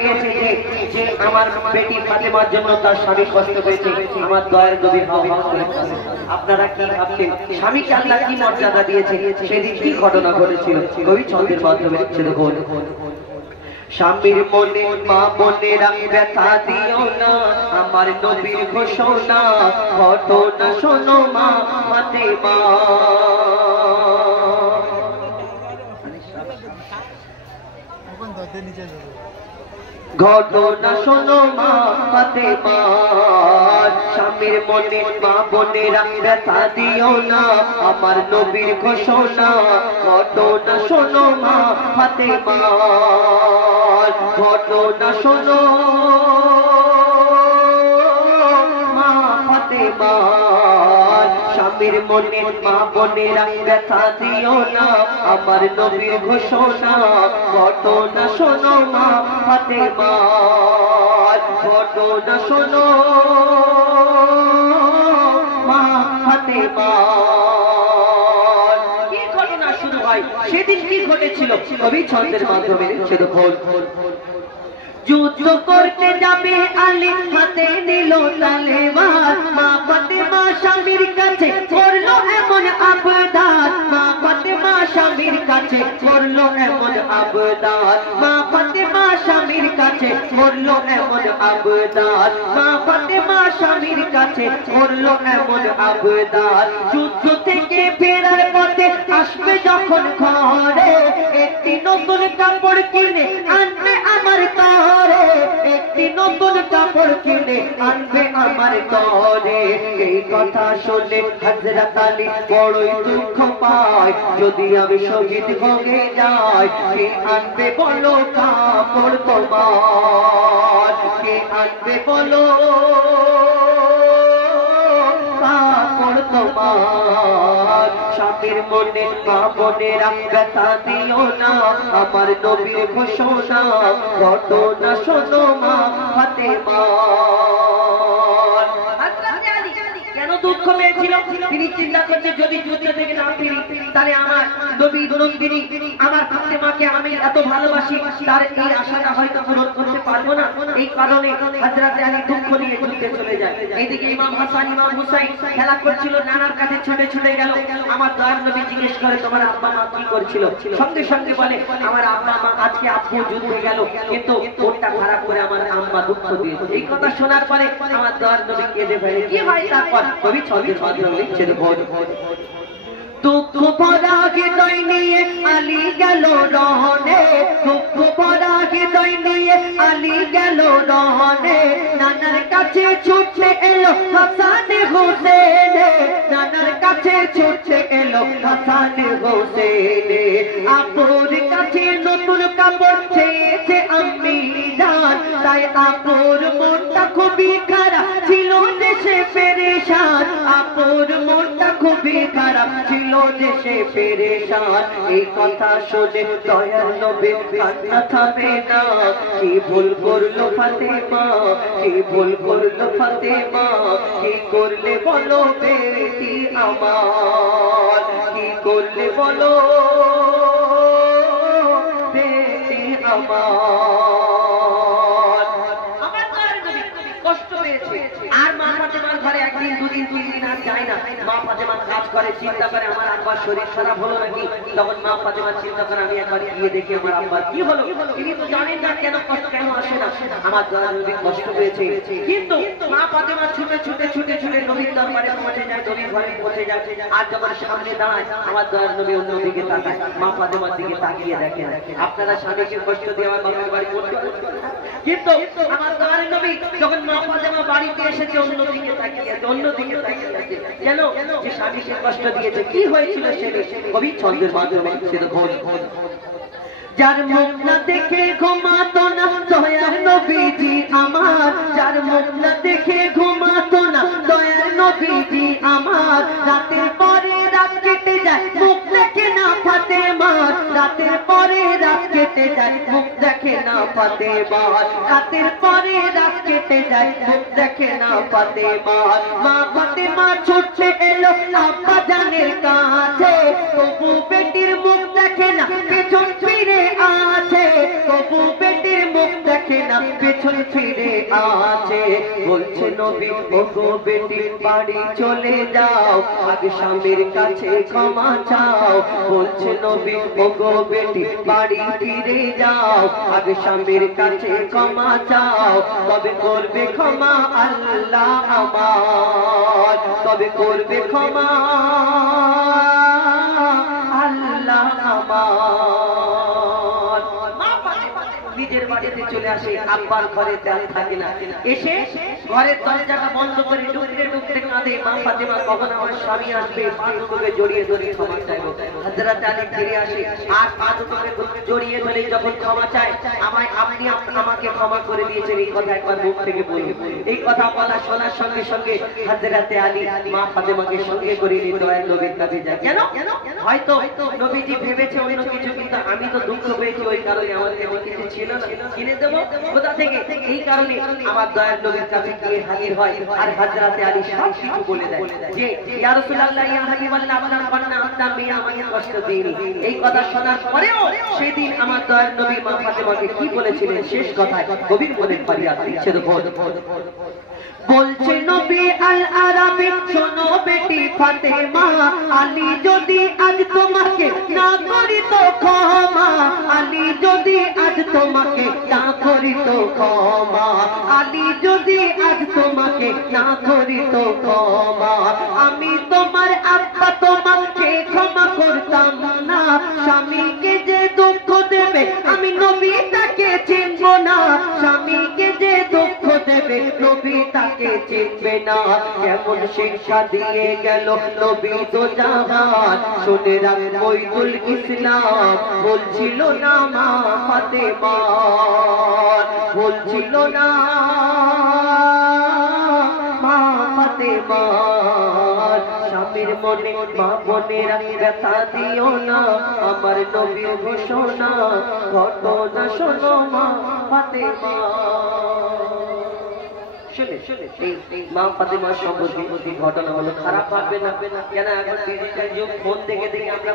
পেয়েছে যে আমার বেটি ফাতেমার জন্য তার স্বামী কষ্ট পেয়েছে, আমার দয়ার নবী আপনারা কি ভাবছেন স্বামীকে আল্লাহ কি মর্যাদা দিয়েছে, সেদিন কি ঘটনা ঘটেছিল কবি ছন্দের মাধ্যমে দেখুন। স্বামীর মনে মা বোনেরা ব্যথা দিও না, আমার নবীর ঘোষণা ঘটনা শোনো মা ফাতেমা। ঘটনা শোনো মা ফাতেমা, স্বামীর মনে মা বোনেরা ব্যথা দিও না, আমার নবীর ঘোষণা ঘটনা শোনো মা ফাতেমা। ঘটনা শোনো মা ফাতেমা, স্বামীর মনে মা বোনেরা ব্যথা দিও না, আমার নবীর ঘোষণা ঘটনা শোনো মা ফাতেমা। ঘটনা শোনো মা ফাতেমা। কি ঘটনা শুরু হয়, সেদিন কি ঘটেছিল কবি ছন্দের মাধ্যমে সেটা বল। যুদ্ধ করতে যাবে আলী, হাতে নিল তলোয়ার, মা ফাতেমা স্বামীর কাছে করলো এমন আবদার, মা ফাতেমা স্বামীর কাছে করলো এমন আবদার, মা ফাতেমা স্বামীর কাছে করলো এমন আবদার, মা ফাতেমা স্বামীর কাছে করলো এমন আবদার। যুদ্ধ থেকে ফেরার পথে আসবে যখন ঘরে, একটি নতুন কাপড় কিনে আনবে আমার ঘরে, একটি নতুন কাপড় কিনে আনবে আমার ঘরে। এই কথা শুনে হযরত আলী বড়ই দুঃখ পায়, যদি আমি শহীদ হয়ে যাই কে আনবে বলো কাপড় তোমার, কে আনবে বলো কাপড় তোমার। স্বামীর মনে মা বোনেরা ব্যথা দিও না, আমার নবীর ঘোষণা ঘটনা শোনো মা ফাতেমা। কেন দুঃখ পেয়েছিল, তিনি চিন্তা করছে যদি যুদ্ধ থেকে না ফিরি তাহলে আমার নবী নন্দিনী আমার ফাতেমাকে আমি এত ভালোবাসি, তার এই আশাটা হয়তো পূরণ করতে পারবো না। এই কারণে হযরত আলী দুঃখ নিয়ে যুদ্ধে চলে যায়। এইদিকে ইমাম হাসান ইমাম হুসাইন খেলা করছিল, নানার কাছে ছুটে ছুটে গেল। আমার দয়ার নবী জিজ্ঞেস করে তোমার আব্বা মা কি করছিল, সঙ্গে সঙ্গে বলে আমার আব্বা মা আজকে আব্বু যুদ্ধে গেল, কিন্তু ওটা খারাপ করে আমার আম্মা দুঃখ দিয়েছে। এই কথা শোনার পরে আমার দয়ার নবী কেঁদে ফেলে। কি হয় তারপর কবি ছন্দের মাধ্যমে লিখছেন। দুঃখ ভরা হৃদয় নিয়ে আলী গেল রহনে, দুঃখ ভরা হৃদয় নিয়ে আলী গেল রহনে, নানার কাছে ছুটে এলো হাসান হোসেন, নানার কাছে ছুটে এলো হাসান হোসেন। আপুর কাছে নতুন কাপড় চেয়েছে আম্মি জান, তাই আপুর মনটা খুবই খারাপ ছিল, দেশে পেরেশান, আপুর মনটা খুবই খারাপ ছিল, দেশে পেরেশান। এই কথা শুনে দয়ার নবী কান্না থামে না, কি ভুল করলো ফাতেমা, কি ভুল করলো ফাতেমা, কি করলে বলো বেটি আমার, কি করলে বলো বেটি আমার। আমার কষ্ট পেয়েছে আর মা ফাতেমার ঘরে একদিন দুদিন তিন দিন আর যায় না। মা ফাতেমা কাজ করে, চিন্তা করে আমার আব্বার শরীর খারাপ হলো নাকি, তখন মা ফাতেমা চিন্তা করে আমি একবার গিয়ে দেখি আমার আব্বার কি হলো। তিনি তো জানেন না কেন কষ্ট কেন আসে না, আমার দয়ার নবী কষ্ট পেয়েছে। কিন্তু মা ফাতেমা ছুটে ছুটে ছুটে ছুটে নবীর দরবারে পৌঁছে যায়, নবীর ঘরে পৌঁছে যায়। আর যখন সামনে দাঁড়ায় আমার দয়ার নবী অন্যদিকে তাকায়, মা ফাতেমার দিকে তাকিয়ে দেখেন। আপনারা স্বামীকে কষ্ট দিয়ে আমার বাবার বাড়ি পৌঁছে, কিন্তু আমার দয়ার নবী যখন মা ফাতেমা বাড়িতে এসেছে অন্যদিকে তাকিয়ে আছে, অন্যদিকে তাকিয়ে আছে, যেন যে স্বামীকে কষ্ট দিয়েছে। কি হয়েছিল সেদিন কবি ছন্দের মাধ্যমে সেটা ঘোল। যার মুখ না দেখে ঘুমাতো না দয়ার নবীজি আমার, যার মুখ না দেখে ঘুমাতো না দয়ার নবীজি আমার, রাতের পরে রাত কেটে যায় মুখ দেখে না ফাতেমার, রাতের পরে রাত কেটে যায় মুখ দেখে না ফাতেমার, রাতের পরে রাত কেটে যায় মুখ দেখে না ফাতেমার। মা ফাতেমা ছুটে এলো আব্বা জানের কাছে, তবু বেটির মুখ দেখে না, পেছন ফিরে আছে, তবু বেটির মুখ মুখ দেখে না পেছন ফিরে আছে বলছে নবী ওগো বেটি বাড়ি চলে যাও আগে স্বামীর কাছে ক্ষমা চাও বলছে নবী ওগো বেটি বাড়ি ফিরে যাও আগে স্বামীর কাছে ক্ষমা চাও তবে করবে ক্ষমা আল্লাহ আমার তবে করবে ক্ষমা আল্লাহ আমার নিজের বাড়িতে চলে আসে আব্বার ঘরে তেল থাকে না এসে ঘরের দরজাটা বন্ধ করে ঢুকতে ঢুকতে কাঁদে মা ফাতেমা কখন আমার স্বামী আসবে পা দুটোকে জড়িয়ে ধরে ক্ষমা চাইবো হযরত আলী ফিরে আসে আর পা দুটোকে জড়িয়ে ধরে যখন ক্ষমা চায় আপনি আমাকে ক্ষমা করে দিয়েছেন এই কথা একবার মুখ থেকে বলুন এই কথা বলা শোনার সঙ্গে সঙ্গে হযরত আলী মা ফাতেমাকে সঙ্গে করে নিয়ে দয়াল নবীর কাছে যায় কেন হয়তো নবীজি ভেবেছে অন্য কিছু কিন্তু আমি তো দুঃখ পেয়েছি ওই কারণে আমার কাছে কিছু ছিল না কিনে দেব কোথা থেকে এই কারণে আমার দয়াল নবীর কাছে গিয়ে হাজির হয় আর হযরত আলী সব কিছু বলে দেয় যে ইয়া রাসূলুল্লাহ ইয়া হাবিবাল্লাহ আপনার কন্যা আপনার মেয়ে আমাকে কষ্ট দেয়নি এই কথা শোনার পরেও সেদিন আমার দয়াল নবী মা ফাতেমাকে কি বলেছিলেন শেষ কথায় কবির বলেন ফরিয়াদ দিচ্ছে তো বলছে নবী আল আরাবি শোনো বেটি ফাতেমা আলী যদি আজ তোমাকে না করি তো ক্ষমা আলী যদি আজ তোমাকে না করি তো ক্ষমা আলী যদি আজ তোমাকে না করি তো ক্ষমা আমি তোমার আব্বা তোমাকে ক্ষমা করতাম না স্বামীকে যে দুঃখ দেবে আমি নবী তাকে চিনব না স্বামীকে যে দুঃখ দেবে নবী তাকে চিনবে না কেমন শিক্ষা দিয়ে গেল নবী তো জাহান শুনে রাখ মঈদুল ইসলাম বলছিল না মা ফাতেমা বলছিল না মা ফাতেমা স্বামীর মনে মা বোনেরা ব্যথা দিও না আমার নবী ঘোষণা ঘটনা শোনো মা ফাতেমা মা ফাতেমার সম্পর্কে ঘটনা হলো খারাপ ভাববে না কেন এখন ডিজিটাল যুগ ফোন দেখে দেখে আমরা